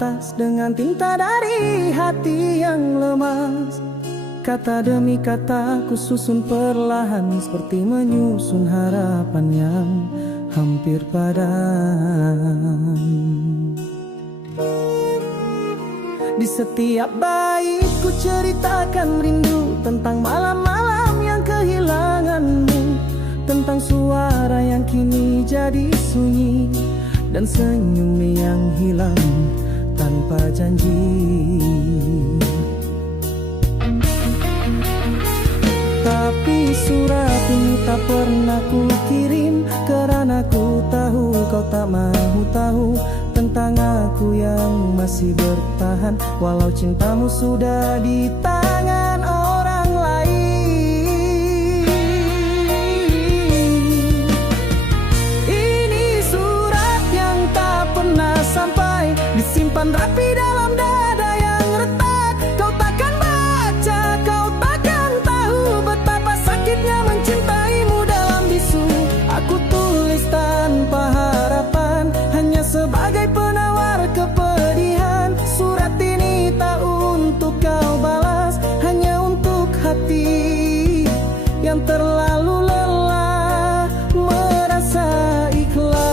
kertas dengan tinta dari hati yang lemas. Kata demi kata ku susun perlahan, seperti menyusun harapan yang hampir padam. Di setiap bait ku ceritakan rindu, tentang malam-malam yang kehilanganmu, tentang suara yang kini jadi sunyi, dan senyum yang hilang tanpa janji. Tapi surat ini tak pernah ku kirim, karena ku tahu kau tak mau tahu tentang aku yang masih bertahan, walau cintamu sudah di tangan orang lain. Ini surat yang tak pernah sampai, disimpan rapi dalam dada yang retak. Kau takkan baca, kau takkan tahu betapa sakitnya mencintaimu dalam bisu. Aku tulis tanpa harapan, hanya sebagai penawar kepedihan. Surat ini tak untuk kau balas, hanya untuk hati yang terlalu lelah merasa ikhlas.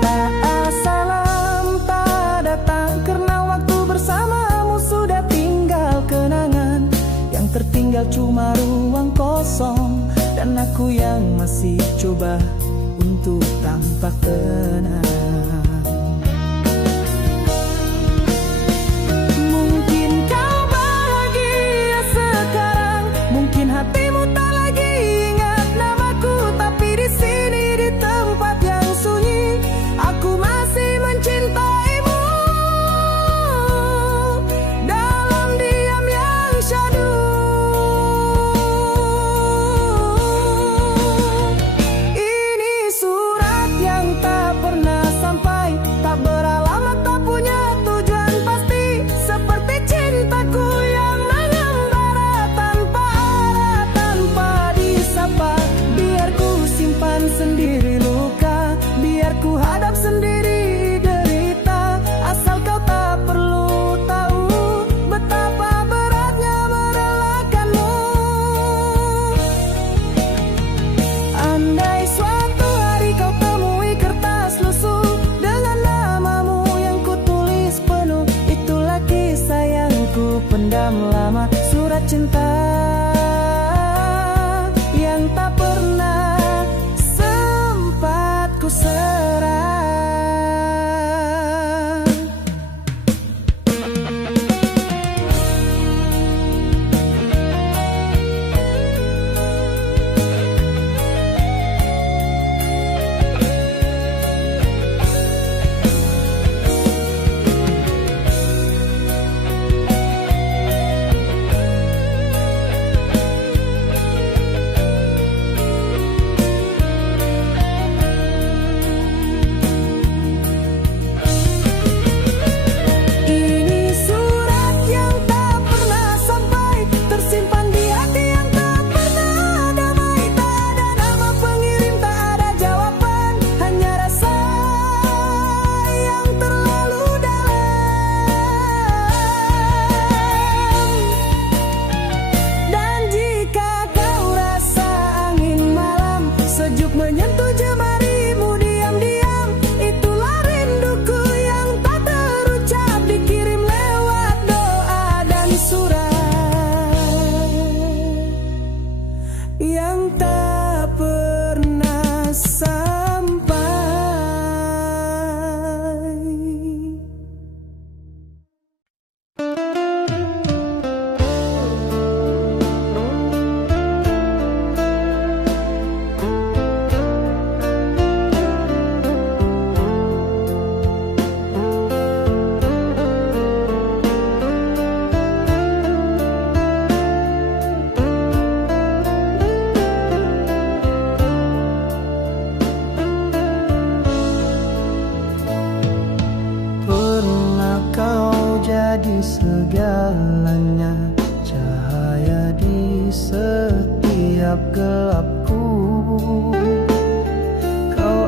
Tak salam, tak datang, karena waktu bersamamu sudah tinggal kenangan. Yang tertinggal cuma ruang kosong, dan aku yang masih coba untuk tampak tenang. Mungkin kau bahagia sekarang, mungkin hatimu tak lagi ingat namaku, tapi di sini di tempat yang sunyi, aku masih mencintaimu dalam diam yang syahdu. Sendiri luka, biar ku hadap sendiri derita, asal kau tak perlu tahu betapa beratnya merelakanmu. Andai suatu hari kau temui kertas lusuh dengan namamu yang ku tulis penuh, itulah kisah yang ku pendam lama, surat cinta yang tak pernah ku serah. Menyentuh jemarimu diam-diam, itulah rinduku yang tak terucap, dikirim lewat doa dan surat yang tak pernah sampai. Jadi segalanya, cahaya di setiap gelapku. Kau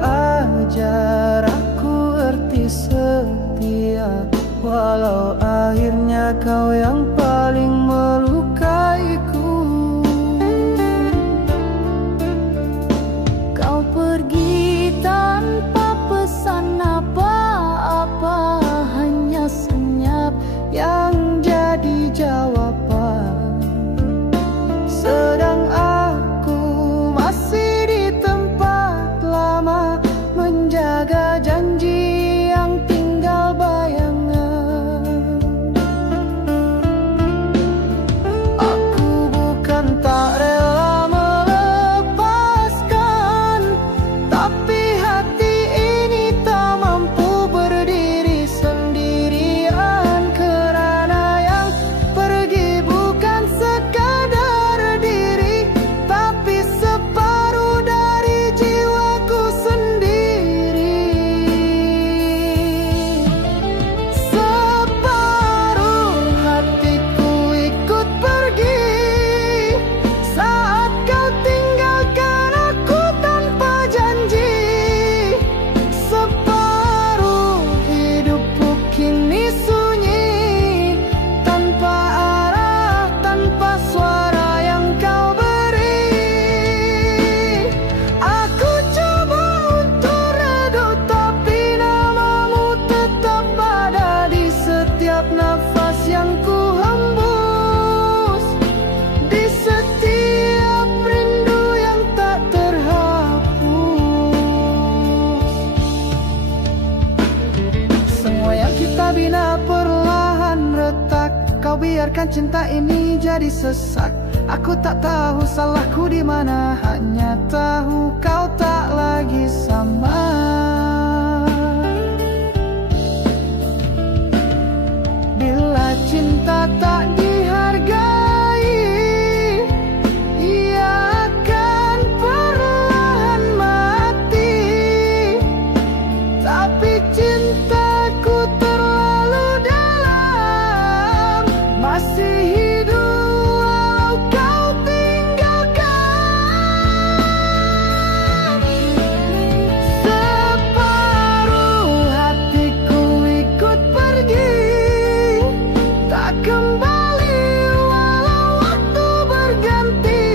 Walau akhirnya kau yang paling melukaiku. Kau pergi tanpa pesan apa-apa, hanya senyap yang jadi jawaban. Sedang aku masih di tempat lama, menjaga janji yang tinggal bayangan. Aku bukan tak rela melepaskan, tapi hati ini tak mampu berdiri sendirian. Kerana yang pergi bukan sekadar diri, tapi separuh dari jiwaku sendiri. Separuh hatiku ikut pergi saat kau tinggalkan aku tanpa janji. Separuh hidupku kini sunyi, tanpa arah, tanpa suara yang kau beri. Aku coba untuk redup, tapi namamu tetap ada di setiap nafas yang ku hembus, di setiap rindu yang tak terhapus. Semua yang kita bina perlahan retak, kau biarkan cinta ini jadi sesak. Aku tak tahu salahku di mana, hanya tahu kau tak lagi sama. Bila cinta tak dihargai, ia akan perlahan mati. Tapi cintaku terlalu dalam, masih hidup walau kau tinggalkan. Separuh hatiku ikut pergi, tak kembali walau waktu berganti.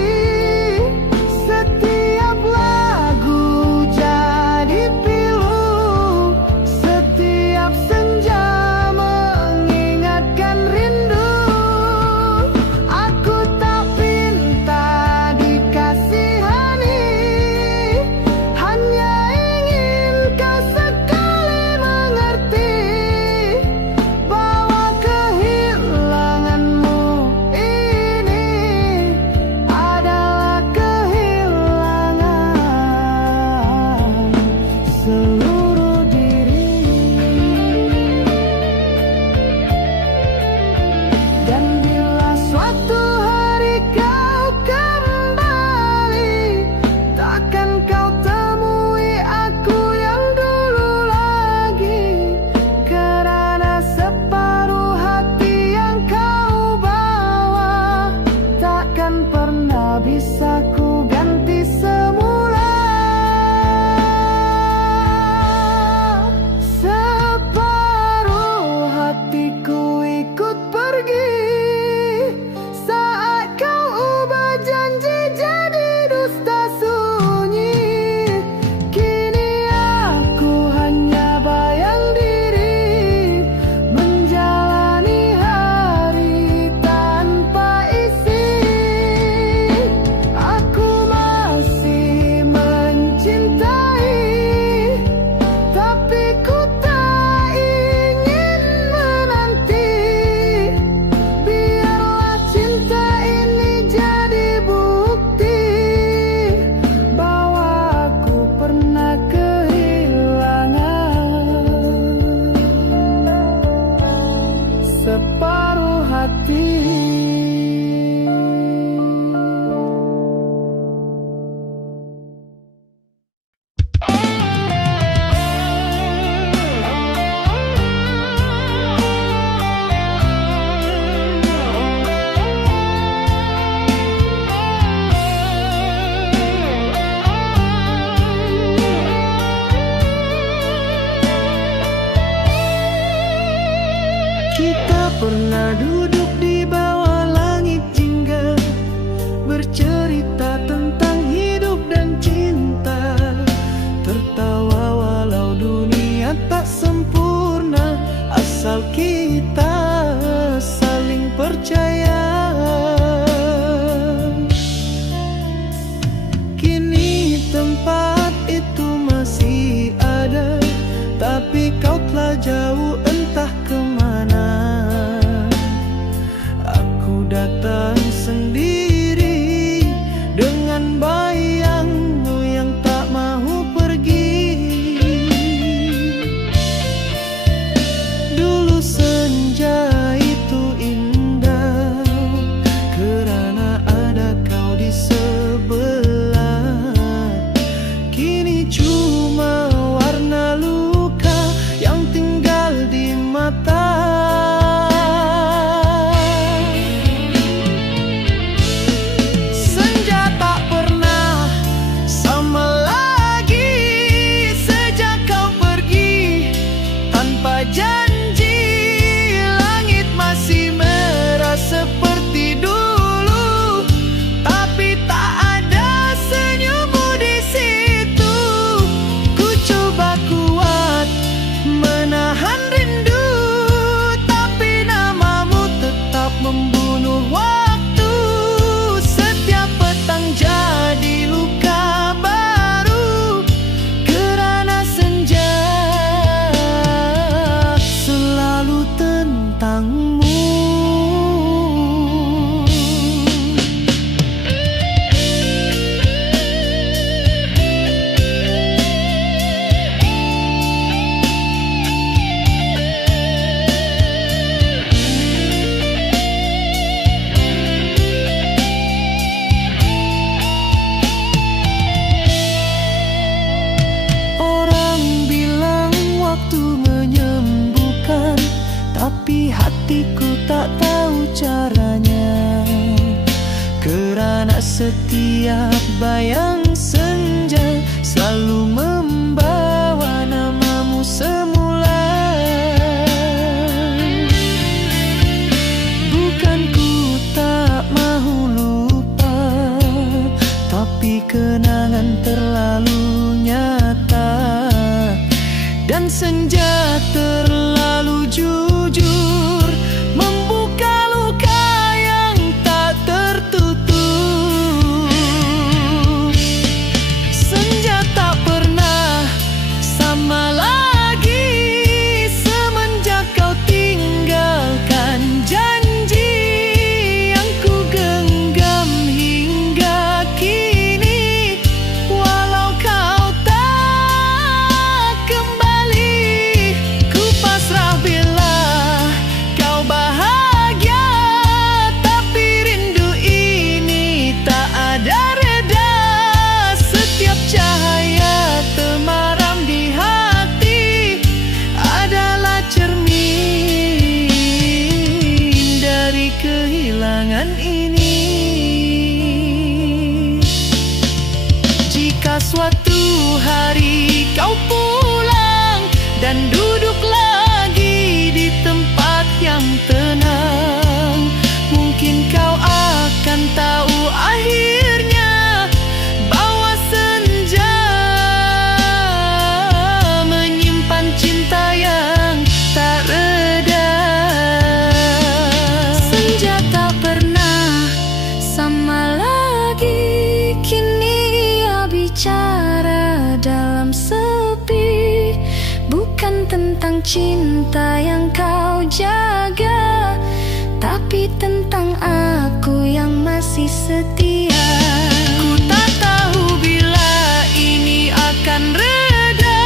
Setiap lagu jadi pilu, setiap senja mengingatkan rindu. Aku tak pinta dikasihani, hanya ingin kau sekali mengerti bahwa kehilanganmu ini adalah kehilangan seluruh diri. Dan bila suatu hari kau kembali, takkan kau temui aku yang dulu lagi. Kerana separuh hati yang kau bawa takkan pernah bisa ku ganti semula. pernah duduk di bawah langit jingga, bercerita tentang hidup dan cinta, tertawa walau dunia tak sempurna, asal kita saling percaya. Kini tempat itu masih ada, tapi kau telah jauh entah kemana. Aku datang sendiri dengan bayangmu yang tak mau pergi. Dulu senja itu indah kerana ada kau di sebelah. Kini cuma warna luka yang tinggal di mata. Senja tak pernah sama lagi sejak kau pergi tanpa janji. Langit masih merah seperti dulu, tapi tak ada senyummu di situ. Ku coba kuat menahan rindu, tapi namamu tetap membunuh waktu. Setiap petang jadi luka baru kerana senja selalu tentangmu. Orang bilang waktu menyembuhkan, tapi hatiku tak tahu caranya. Kerana setiap bayang senja selalu membawa namamu semula. Bukan ku tak mahu lupa, tapi kenangan terlalu nyata, dan senja terlalu jujur membuka luka yang tak tertutup. Senja tak pernah sama lagi semenjak kau tinggalkan janji yang ku genggam hingga kini. Walau kau tak kembali, ku pasrah bila kau bahagia, tapi rindu ini tak ada reda. Setiap cahaya temaram di hati adalah cermin dari kehilangan ini. Jika suatu hari kau pulang dan duduk lagi di tempat yang tenang, mungkin kau akan tahu akhirnya bahwa senja menyimpan cinta yang tak reda. Senja tak pernah sama lagi, kini ia bicara dalam sepi. Bukan tentang cinta yang kau jaga, tapi tentang aku yang masih setia. Ku tak tahu bila ini akan reda,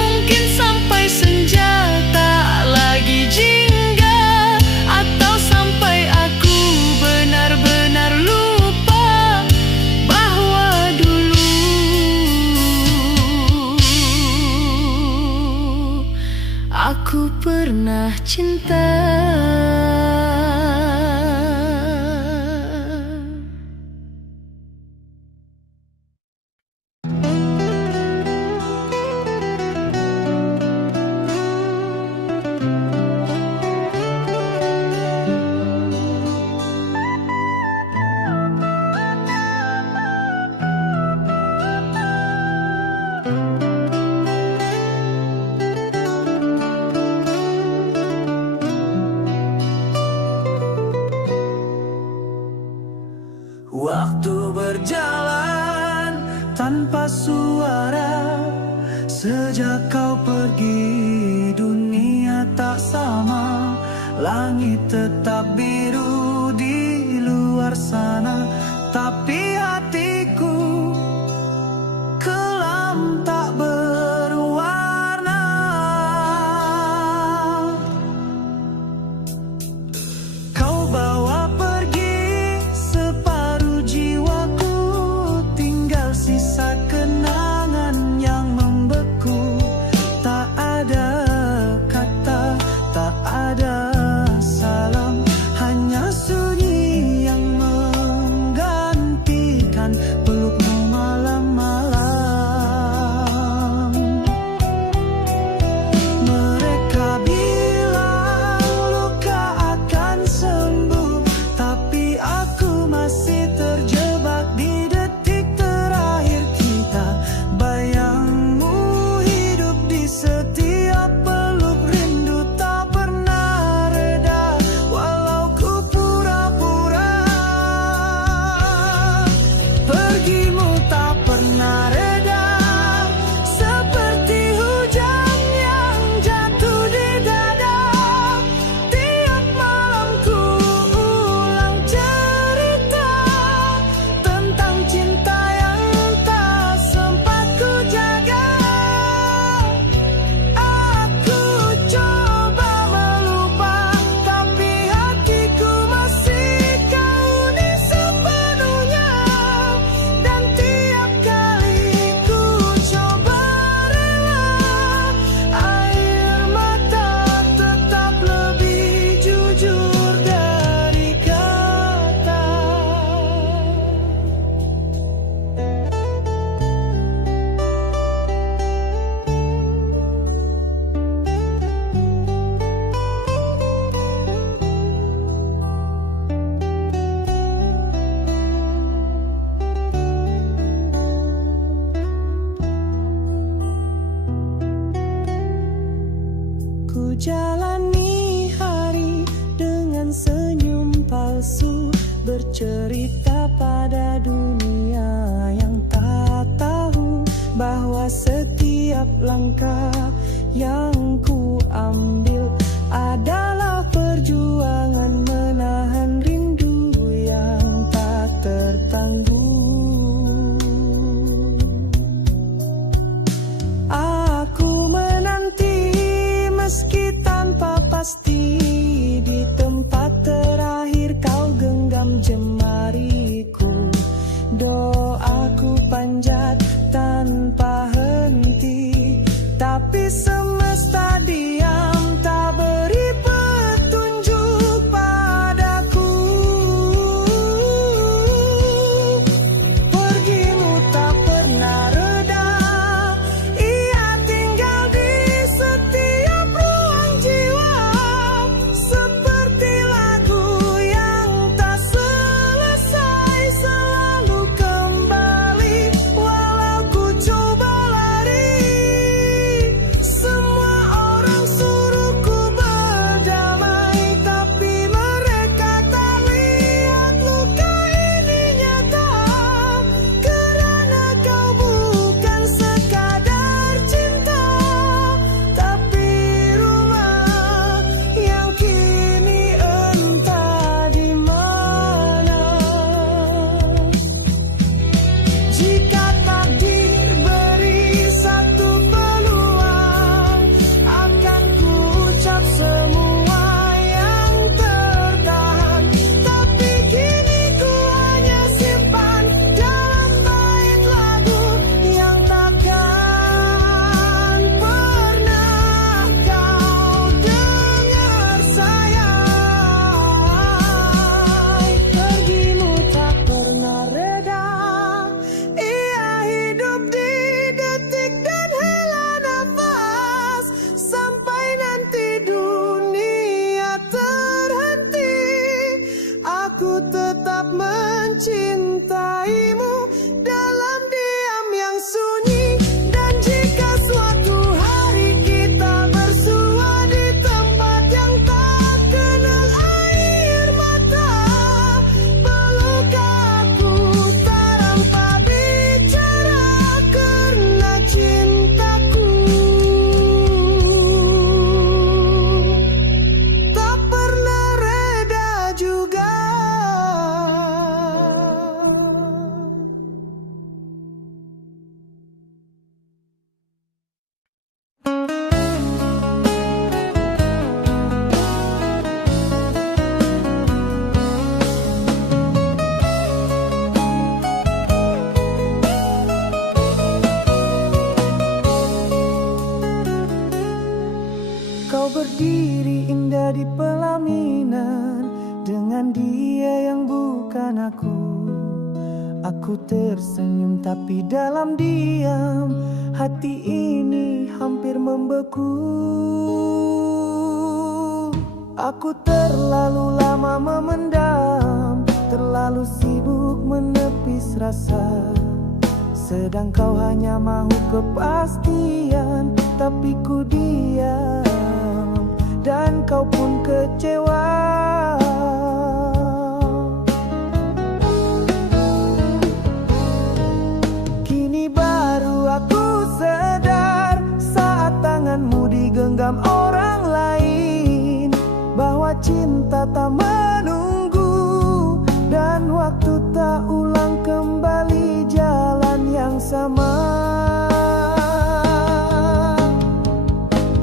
mungkin sampai senja tak lagi jingga, atau sampai aku benar-benar lupa bahwa dulu aku pernah cinta. kau pergi, dunia tak sama. Langit tetap biru di luar sana, tapi hatiku kelam tak berwarna. Kau bawa pergi separuh jiwaku, tinggal sisa kenangan yang membeku. Tak ada kata, tak ada salam, hanya sunyi yang menggantikan pelukmu malam-malam. Mereka bilang luka akan sembuh, tapi aku masih terjebak di detik terakhir kita. Bayangmu hidup di setiap peluk, rindu tak pernah reda walau ku pura-pura. Pergimu tak pernah reda, seperti hujan yang jatuh di dada. Tiap malam ku ulang cerita tentang cinta yang tak sempat ku jaga. Aku coba melupa, tapi hatiku masih kau uni sepenuhnya. Dan tiap kali ku coba rela, air mata tetap lebih jujur dari kata. Ku jalani hari dengan senyum palsu, bercerita pada dunia yang tak tahu bahwa setiap langkah yang ku ambil adalah perjuangan menahan rindu yang tak tertanggung. Aku menanti meski tanpa pasti, di tempat terakhir kau genggam jemariku. Doaku panjat tanpa henti, tapi semesta diam tak beri petunjuk padaku. Pergimu tak pernah reda, ia tinggal di setiap ruang jiwa, seperti lagu yang tak selesai, selalu kembali walau ku coba lari. Kau berdiri indah di pelaminan dengan dia yang bukan aku. Aku tersenyum tapi dalam diam hati ini hampir membeku. Aku terlalu lama memendam, terlalu sibuk menepis rasa. Sedang kau hanya mau kepastian, tapi ku diam dan kau pun kecewa. Kini baru aku sadar saat tanganmu digenggam orang lain, bahwa cinta tak menunggu dan waktu tak ulang kembali jalan yang sama.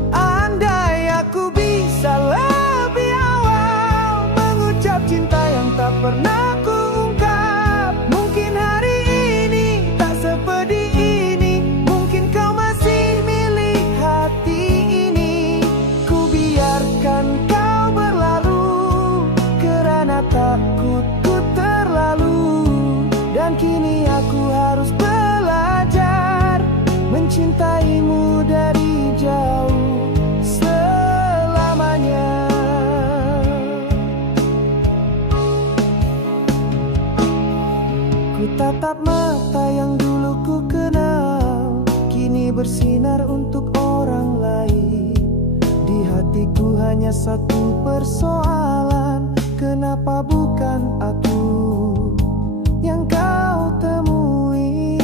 Andai aku bisa lebih awal mengucap cinta yang tak pernah kuungkap, mungkin hari ini tak sepedih ini, mungkin kau masih milih hati ini. Ku biarkan kau berlalu karena takut ku terlalu, dan kini aku harus belajar mencintaimu dari jauh selamanya. Ku tatap mata yang dulu ku kenal, kini bersinar untuk orang lain. Di hatiku hanya satu persoalan, kenapa bukan aku yang kau temuin?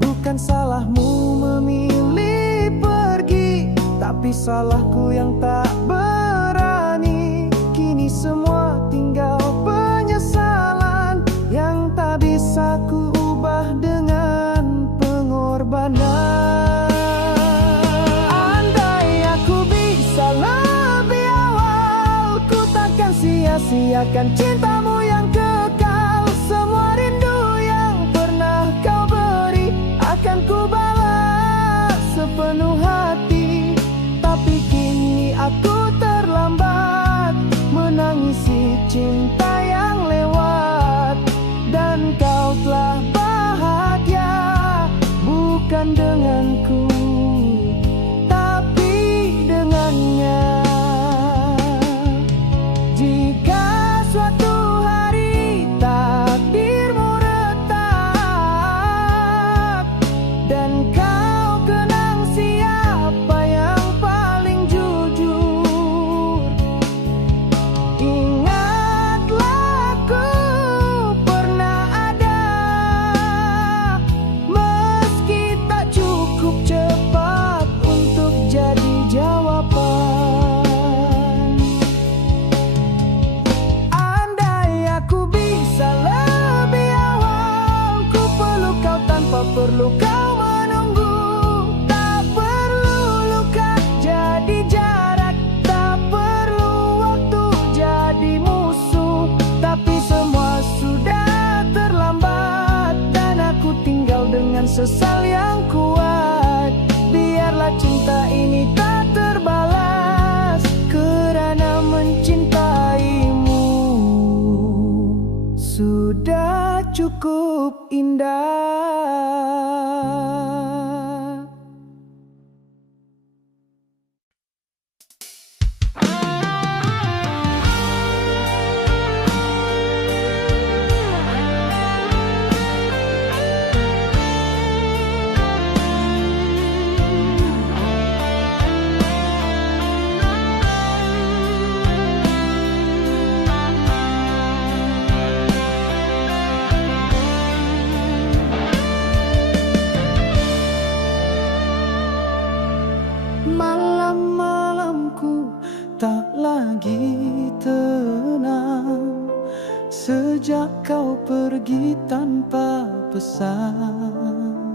Bukan salahmu memilih pergi, tapi salahku yang tak berani. Kini semua tinggal penyesalan yang tak bisa ku ubah dengan pengorbanan. Andai aku bisa lebih awal, ku takkan sia-siakan cintamu yang kekal. Semua rindu yang pernah kau beri akan ku balas sepenuh hati, tapi kini aku terlambat menangisi cinta yang lewat. Dan kau telah bahagia bukan denganku, tapi dengannya. Jika suatu hari takdirmu retak dan kau kenang siapa yang paling jujur, ingatlah aku pernah ada, meski tak cukup cepat untuk jadi jawaban. Andai aku bisa lebih awal, ku peluk kau tanpa perlu kau menunggu. Tak perlu luka jadi jarak, tak perlu waktu jadi musuh, tapi semua sudah terlambat dan aku tinggal dengan sesal yang kuat. Biarlah cinta ini tak terbalas kerana mencintaimu sudah cukup indah. Malam-malamku tak lagi tenang sejak kau pergi tanpa pesan.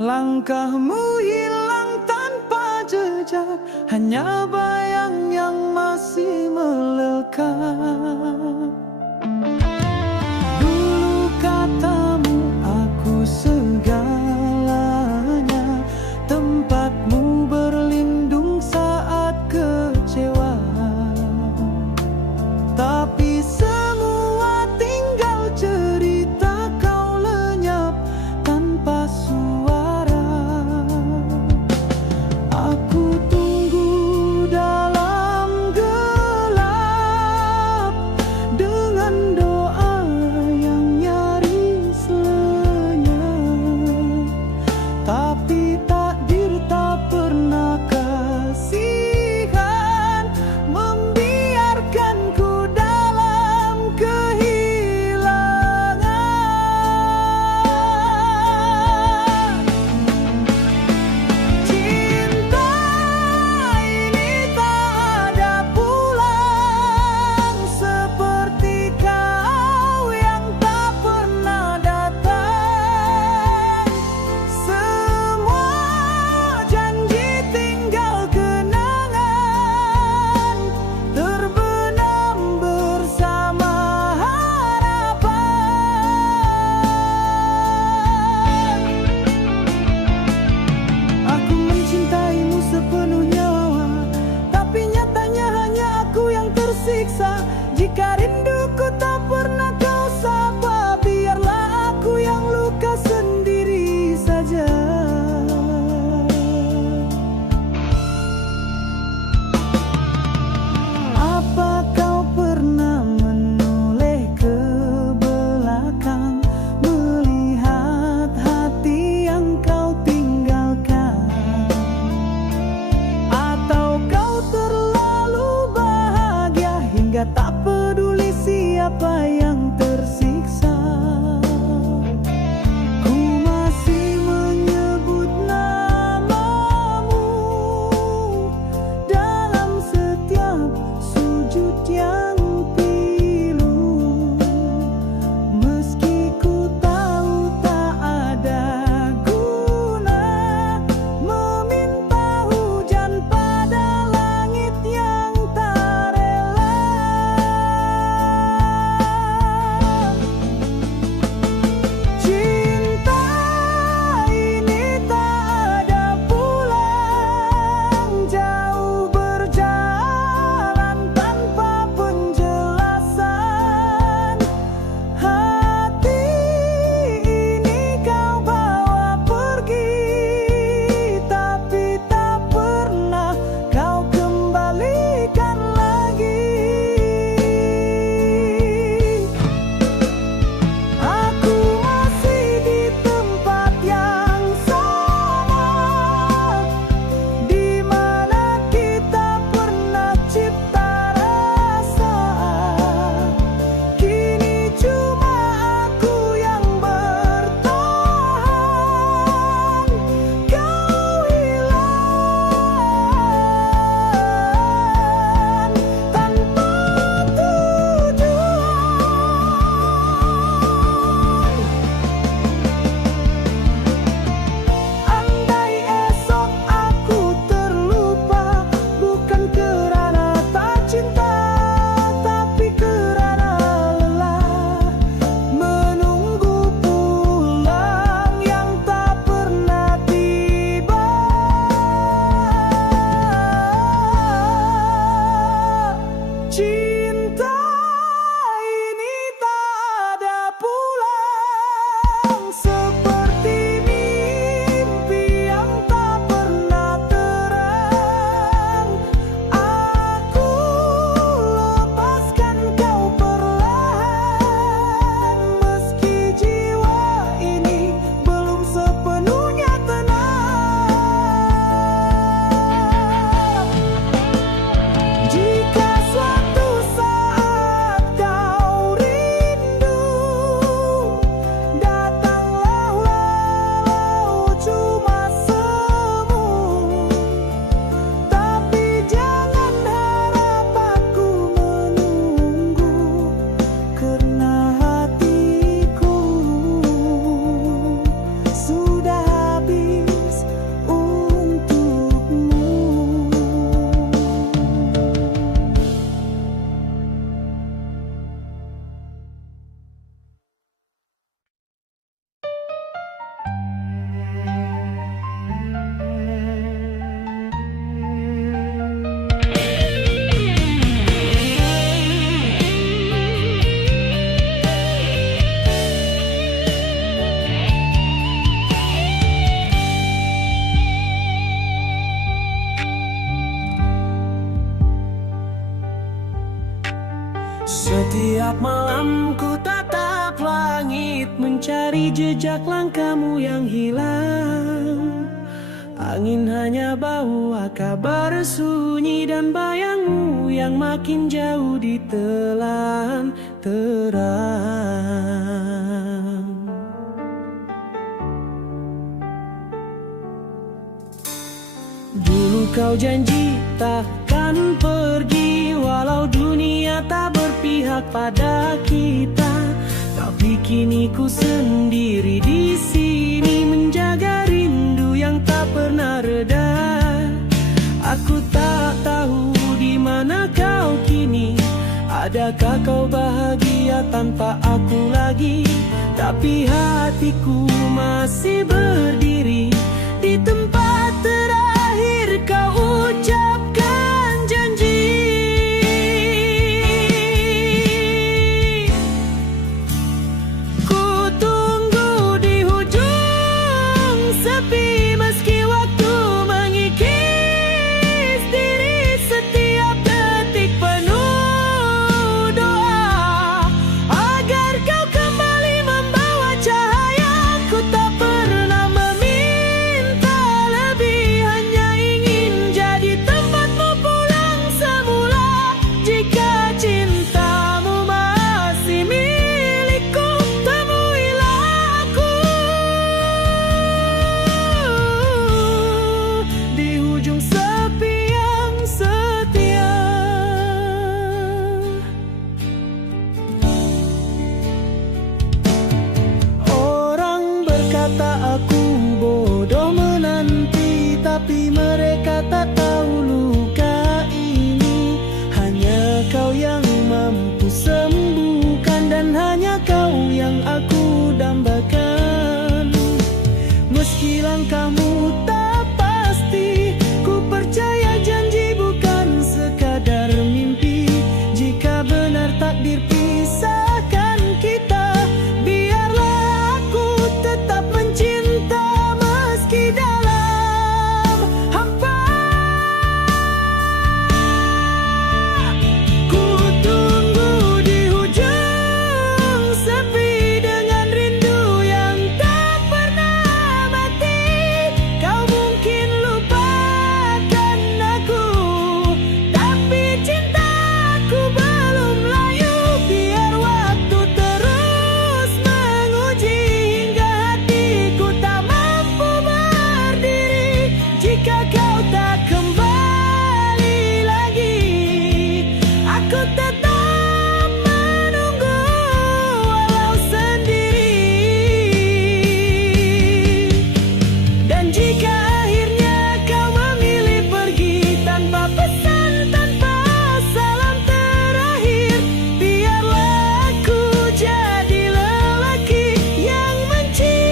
Langkahmu hilang tanpa jejak, hanya bayang yang masih melekat. Dulu katamu aku segalanya, tempatmu berlindung tersiksa. Jika rinduku tak pernah kau sapa, biarlah aku yang luka sendiri saja. Apa kau pernah menoleh ke belakang, melihat hati yang kau tinggalkan? Atau kau terlalu bahagia hingga tak peduli siapa yang tersiksa? Ku masih menyebut namamu dalam setiap sujud yang pilu, meski ku tahu tak ada guna meminta hujan pada langit yang tak rela. Cinta ini tak ada pulang, jauh berjalan tanpa penjelasan. Hati ini kau bawa pergi, tapi tak pernah kau kembalikan lagi. Aku masih di tempat yang sama, di mana kita pernah cipta rasa. Kini cuma aku yang bertahan, kau hilang tanpa tujuan. Andai esok aku terlupa, bukan kerana tak cinta, tapi kerana lelah menunggu pulang yang tak pernah tiba. Cinta ini tak ada pulang, seperti mimpi yang tak pernah terang. Aku lepaskan kau perlahan, meski jiwa ini belum sepenuhnya tenang. Jika suatu saat kau rindu, datanglah walau cuma semu. Tapi jangan harap aku menunggu, karena hatiku sudah habis untukmu. Setiap malam ku tatap langit, mencari jejak langkahmu yang hilang. Angin hanya bawa kabar sunyi dan bayangmu yang makin jauh ditelan terang. Dulu kau janji takkan pergi, walau dunia tak berpihak pada kita. Tapi kini ku sendiri di sini, menjaga rindu yang tak pernah reda. Aku tak tahu di mana kau kini, adakah kau bahagia tanpa aku lagi? Tapi hatiku masih berdiri di tempat terakhir kau ucapkan janji. Jika tak tahu luka ini, hanya kau yang mampu sembuhkan, dan hanya kau yang aku dambakan. Meski langkahmu tak pasti, ku percaya janji bukan sekadar mimpi. Jika benar takdir pisahkan kita, biarlah aku tetap mencinta meski dalam hampa. Ku tunggu di hujung sepi dengan rindu yang tak pernah mati. Kau mungkin lupakan aku, tapi cintaku belum layu. Biar waktu terus menguji hingga hatiku tak mampu berdiri. Jika kau tak kembali lagi, aku tetap menunggu walau sendiri. Dan jika akhirnya kau memilih pergi tanpa pesan, tanpa salam terakhir, biarlah aku jadi lelaki yang mencintaimu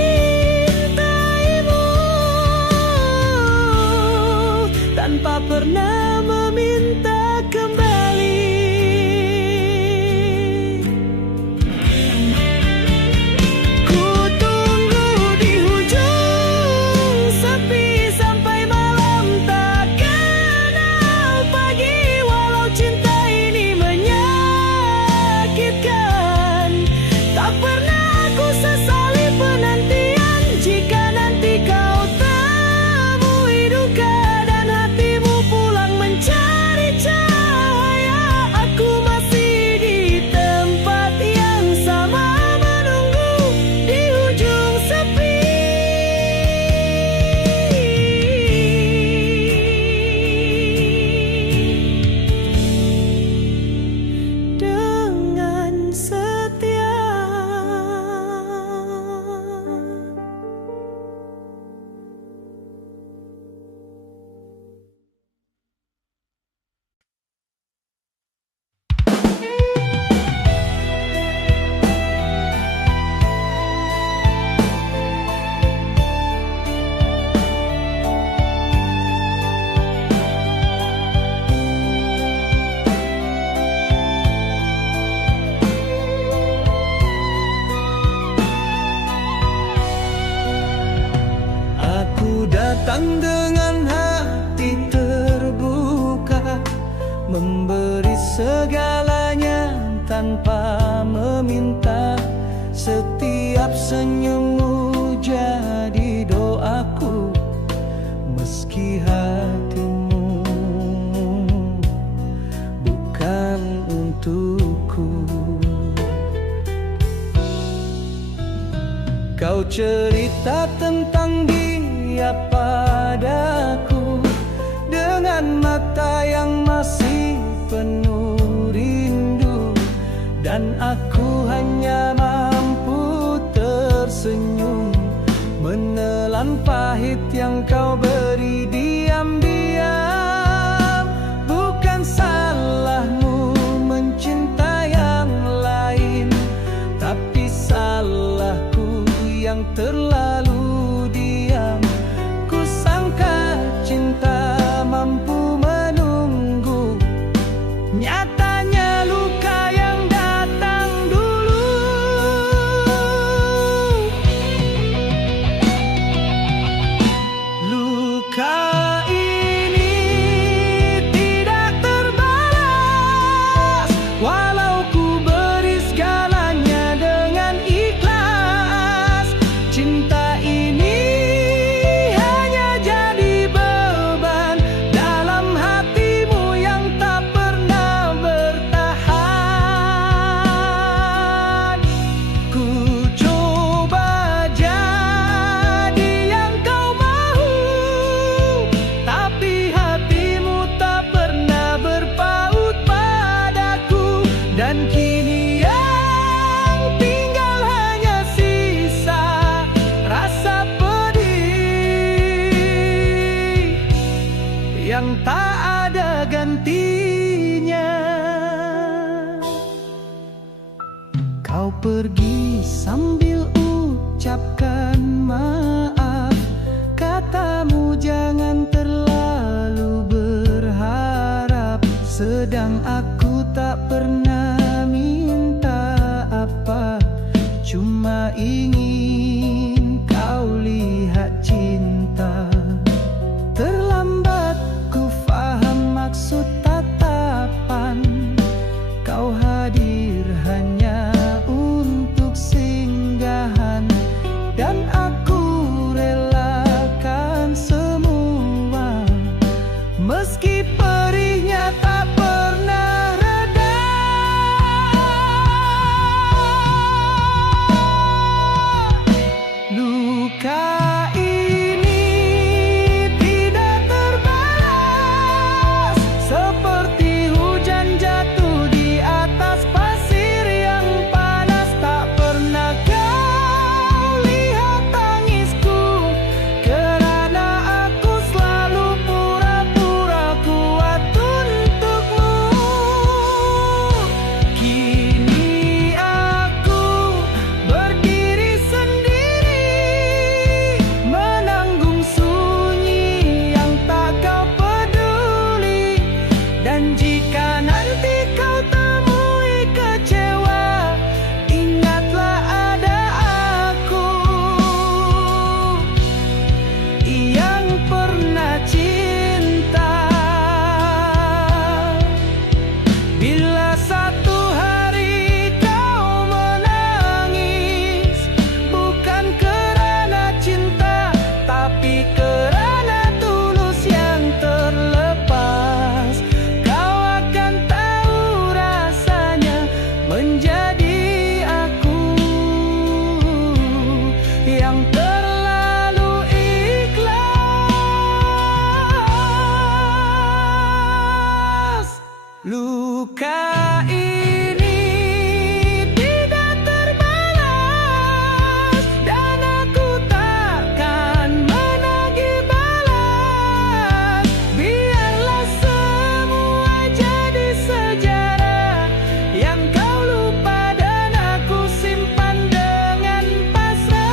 tanpa pernah meminta kembali. Ku tunggu di hujung sepi sampai malam tak kenal pagi. Walau cinta ini menyakitkan, tak pernah aku sesali penantian. Jika nanti kau temui duka dan hatimu pulang mencari cahaya, aku masih di tempat yang sama menunggu di ujung sepi. Dengan setia. Aku datang dengan hati terbuka, memberi segalanya tanpa meminta. Setiap senyummu jadi doaku, meski hatimu bukan untukku. Kau cerita tentang dia padaku dengan mata yang masih penuh rindu, dan aku hanya mampu tersenyum menelan pahit yang kau beri diam-diam. Bukan salahmu mencinta yang lain, tapi salahku yang terlalu diam. Kusangka cinta mampu menunggu, nyatanya luka yang datang dulu. Luka yang tak ada gantinya. Kau pergi sambil ucapkan maaf, katamu jangan terlalu berharap, sedang aku tak pernah minta apa, cuma ingin kau lihat cinta. Terlambat ku faham maksud tatapan, kau hadir hanya untuk singgahan, dan aku relakan semua, meski perihnya tak pernah reda. Luka ini tidak terbalas, seperti hujan jatuh di atas pasir yang panas. Tak pernah kau lihat tangisku, kerana aku selalu pura-pura kuat untukmu. Kini aku berdiri sendiri, menanggung sunyi yang tak kau peduli. Dan jika nanti kau temui kecewa, ingatlah ada aku yang pernah cinta. Bila satu hari kau menangis, bukan kerana cinta, tapi kerana tulus yang terlepas, kau akan tahu rasanya menjadi aku yang terlalu ikhlas. Luka ini tidak terbalas, dan aku takkan menagih balas. Biarlah semua jadi sejarah yang kau lupa dan aku simpan dengan pasrah.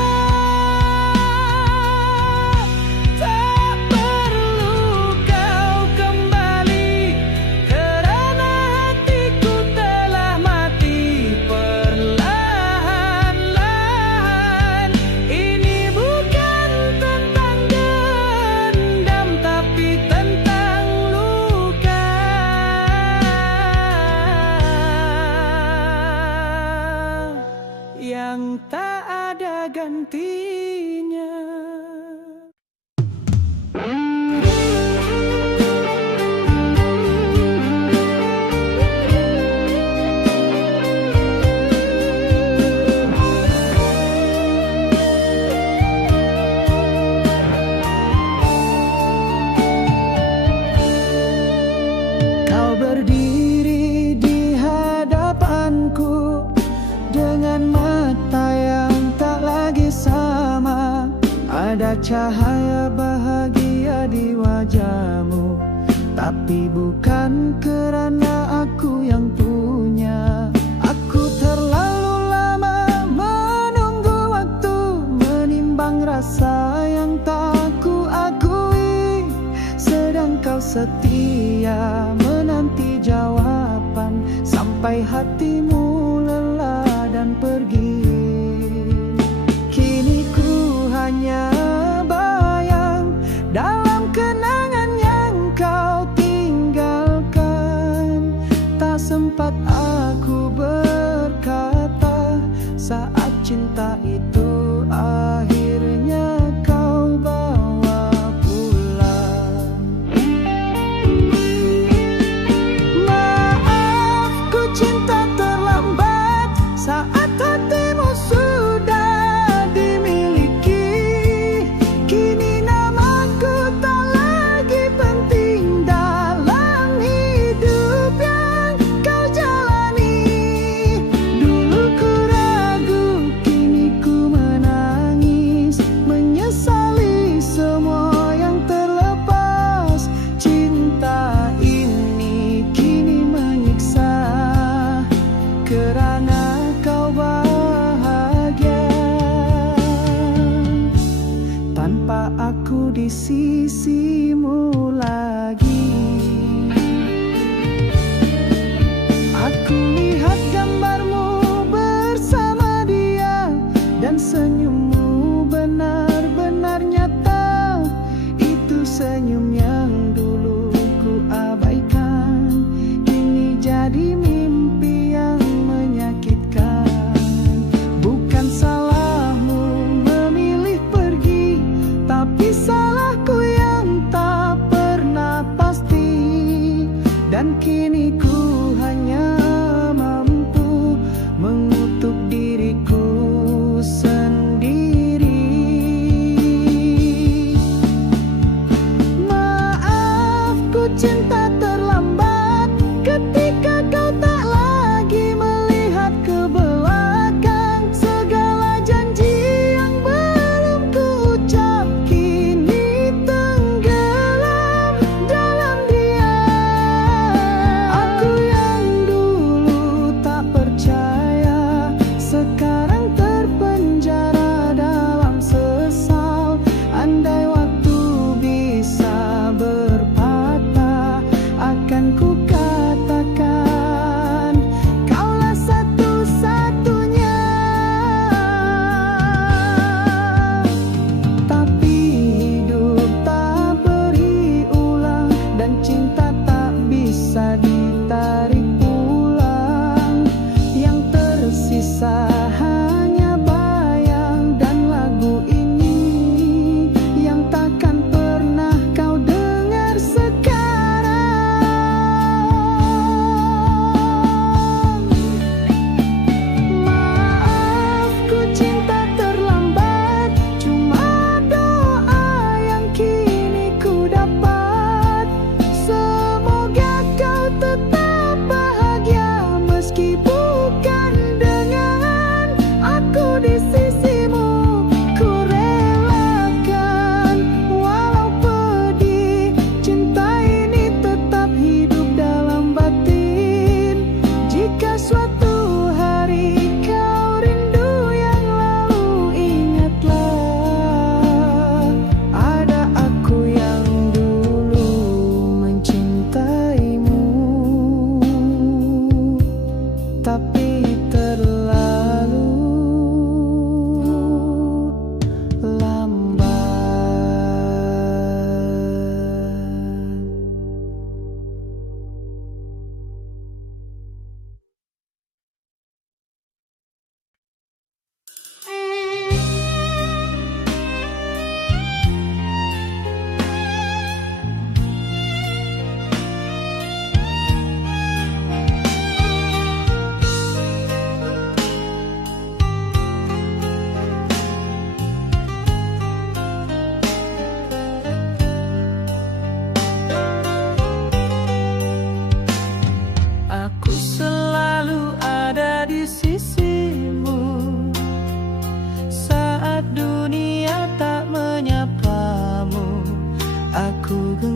Tak perlu kau kembali, kerana hatiku telah mati perlahan-lahan. Ini bukan tentang dendam, tapi tentang luka yang tak ada gantinya. Kau berdiri di hadapanku dengan mata yang tak lagi sama. Ada cahaya bahagia di wajahmu, tapi bukan kerana aku yang punya. Aku terlalu lama menunggu waktu, menimbang rasa yang tak ku akui, sedang kau setia menanti jawaban sampai hatimu lelah dan pergi. Kini ku hanya bayang dalam kenangan yang kau tinggalkan. Tak sempat aku berkata saat cinta itu akhirnya kau bawa pulang. Maaf, ku cinta terlambat saat hatimu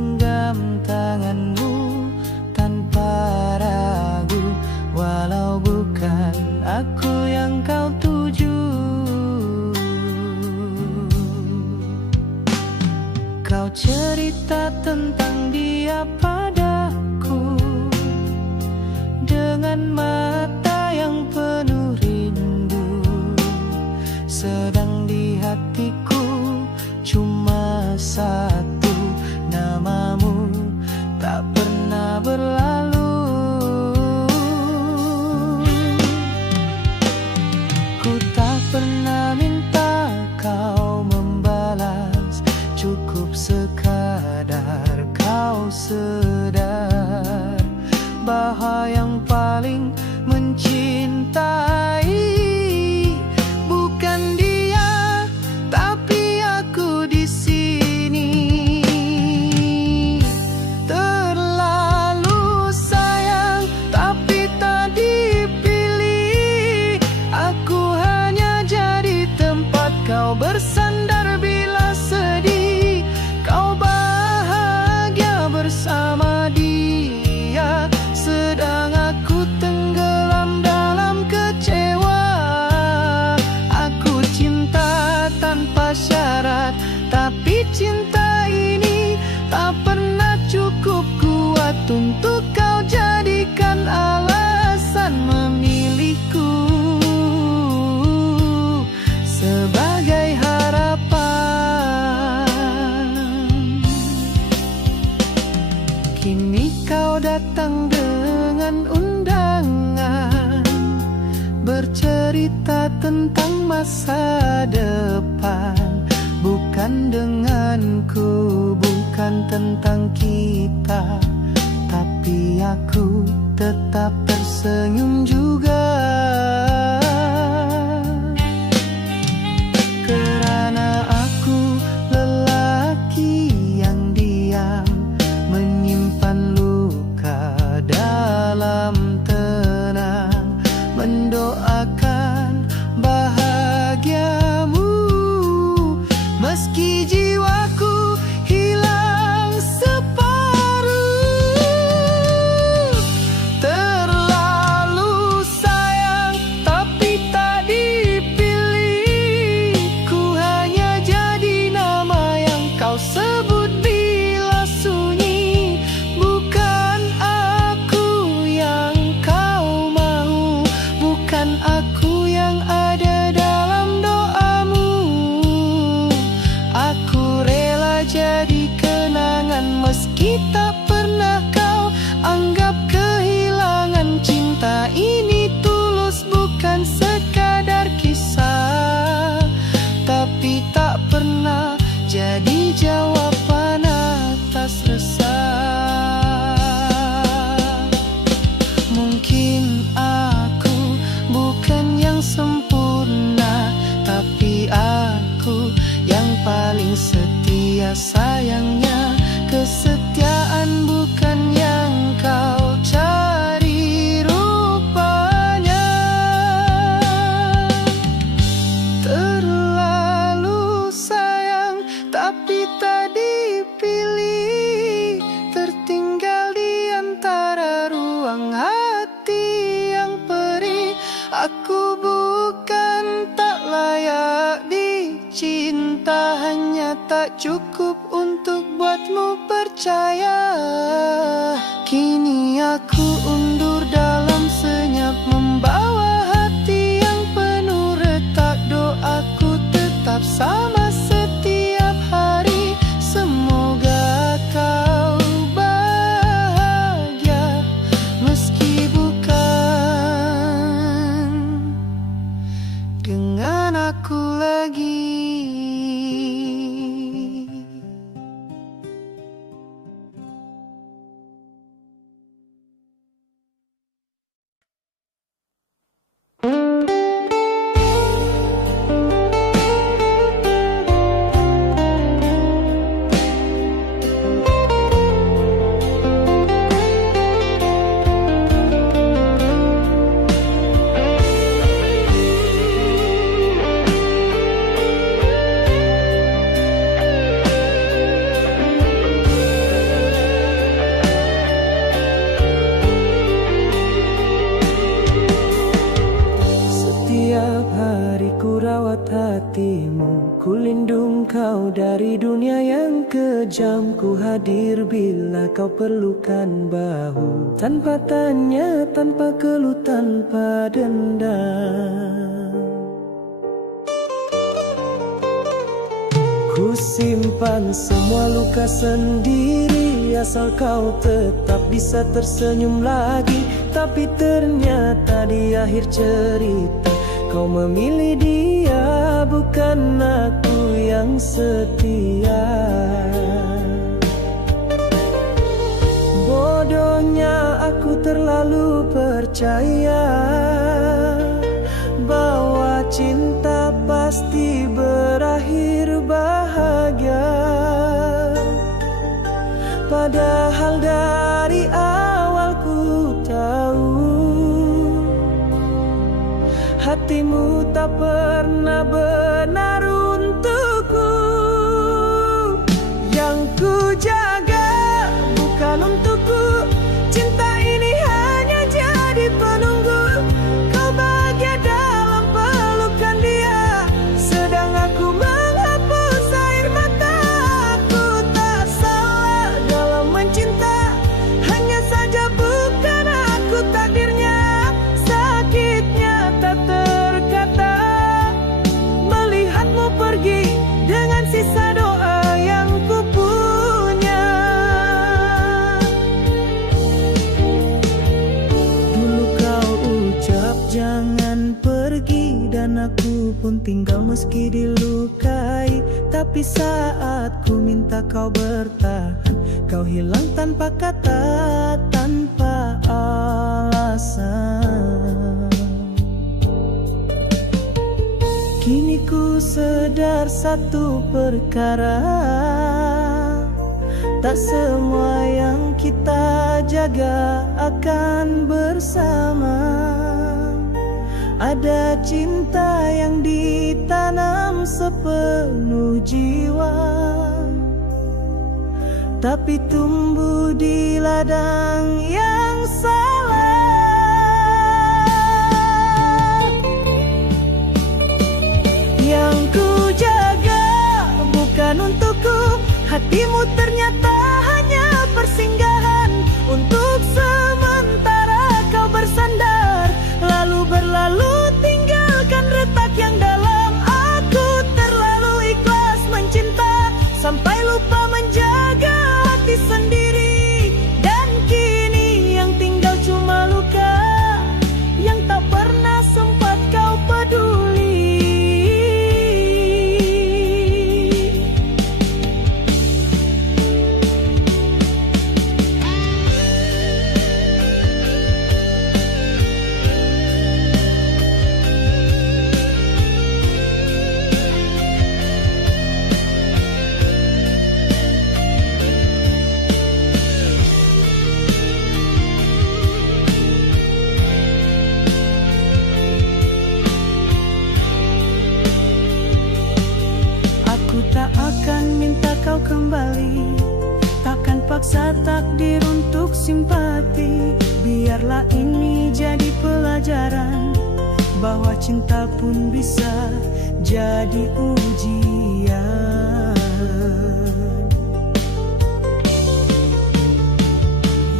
genggam tanganmu tanpa ragu, walau bukan aku yang kau tuju. Kau cerita tentang dia padaku dengan mata yang penuh rindu, sedang di hatiku cuma satu, namamu tak pernah berlalu. Ku tak pernah minta kau membalas, cukup sekadar kau sadar bahwa yang paling mencintai bukan dia, tapi aku di sini. Terlalu sayang, tapi tak dipilih. Aku hanya jadi tempat kau bersandar bila sedih. Kau bahagia bersama dia, sedang aku tenggelam dalam kecewa. Aku cinta tanpa syarat, tapi cinta ini tak pernah cukup kuat untuk kau jadikan alasan memilihku sebagai harapan. Kini kau datang dengan undangan, bercerita tentang masa depan, bukan denganku, bukan tentang kita, tapi aku tetap tersenyum juga. Kerana aku lelaki yang diam, menyimpan luka dalam tenang, mendoakan bahagiamu meski jiwaku hilang separuh. Terlalu sayang, tapi tak dipilih. Ku hanya jadi nama yang kau sebut bila sunyi, bukan aku yang kau mau, bukan aku yang ada dalam doamu. Aku rela jadi kenangan meski tak pernah kau anggap kehilangan. Cinta ini tulus, bukan sekadar kisah, tapi tak pernah jadi jawaban atas resah. Mungkin aku bukan yang sempurna, tapi aku yang paling setia. Sayangnya kesetiaan bukan yang kau cari rupanya. Terlalu sayang, tapi tak dipilih. Tertinggal di antara ruang hati yang perih. Aku bukan tak layak dicinta, hanya tak cukup untuk buatmu percaya. Kini aku undur dalam senyap, membawa hati yang penuh retak. Doaku tetap sama setiap hari, semoga kau bahagia meski bukan dengan aku lagi. dari dunia yang kejam, ku hadir bila kau perlukan bahu. Tanpa tanya, tanpa keluh, tanpa dendam. Ku simpan semua luka sendiri, asal kau tetap bisa tersenyum lagi. Tapi ternyata di akhir cerita kau memilih dia, bukan aku yang setia. Bodohnya aku terlalu percaya bahwa cinta pasti berakhir bahagia. Padahal dari awal ku tahu hatimu tak pernah benar untukku. Yang ku jaga bukan untukku, cinta ini hanya jadi penunggu. Kau bahagia dalam pelukan dia, sedang aku menghapus air mata. Aku tak salah dalam mencinta, hanya saja bukan aku takdirnya. Sakitnya tak terkata melihatmu pergi dengan sisa doa yang ku punya. Dulu kau ucap jangan pergi, dan aku pun tinggal meski dilukai. Tapi saat ku minta kau bertahan, kau hilang tanpa kata, tanpa alasan. Kini ku sadar satu perkara, tak semua yang kita jaga akan bersama. Ada cinta yang ditanam sepenuh jiwa, tapi tumbuh di ladang yang salah. Yang ku jaga bukan untukku, hatimu ternyata hanya persinggahan. Untuk sementara kau bersandar, lalu berlalu tinggalkan retak yang dalam. Aku terlalu ikhlas mencinta, sampai lupa menjaga hati sendiri. Dan kini yang tinggal cuma luka yang tak pernah sempat kau peduli. Tak akan minta kau kembali, takkan paksa takdir untuk simpati. Biarlah ini jadi pelajaran, bahwa cinta pun bisa jadi ujian.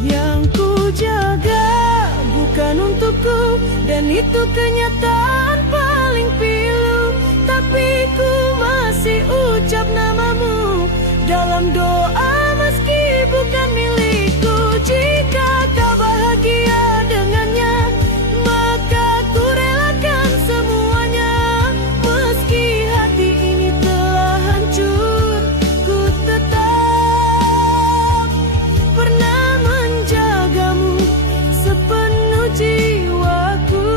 Yang ku jaga bukan untukku, dan itu kenyataan paling pilu. Tapi ku masih ucap namamu dalam doa meski bukan milikku. Jika kau bahagia dengannya, maka ku relakan semuanya. Meski hati ini telah hancur, ku tetap pernah menjagamu sepenuh jiwaku.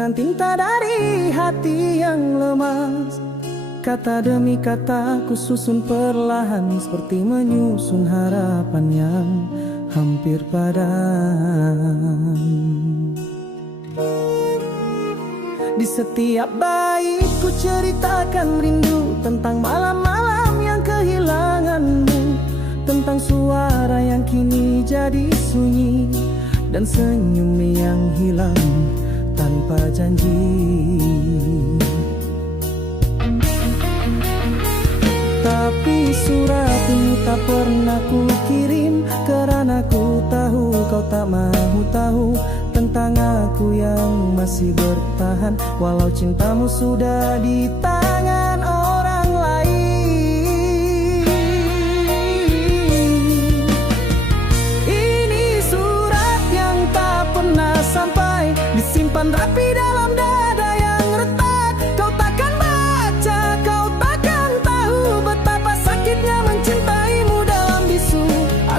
dengan tinta dari hati yang lemas. Kata demi kata ku susun perlahan, seperti menyusun harapan yang hampir padam. Di setiap bait ku ceritakan rindu, tentang malam-malam yang kehilanganmu, tentang suara yang kini jadi sunyi, dan senyum yang hilang tanpa janji. Tapi surat ini tak pernah ku kirim, karena ku tahu kau tak mau tahu tentang aku yang masih bertahan, walau cintamu sudah di tangan orang lain. Ini surat yang tak pernah sampai, disimpan rapi dalam dada yang retak. Kau takkan baca, kau takkan tahu betapa sakitnya mencintaimu dalam bisu.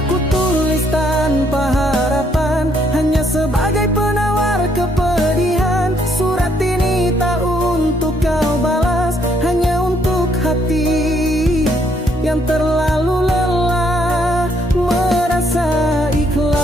Aku tulis tanpa harapan, hanya sebagai penawar kepedihan. Surat ini tak untuk kau balas, hanya untuk hati yang terlalu lelah merasa ikhlas.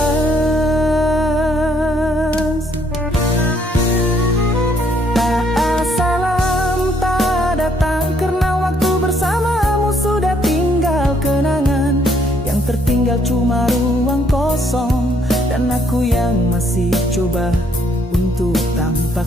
Tak salam, tak datang, karena waktu bersamamu sudah tinggal kenangan. Yang tertinggal cuma ruang kosong, dan aku yang masih coba untuk tampak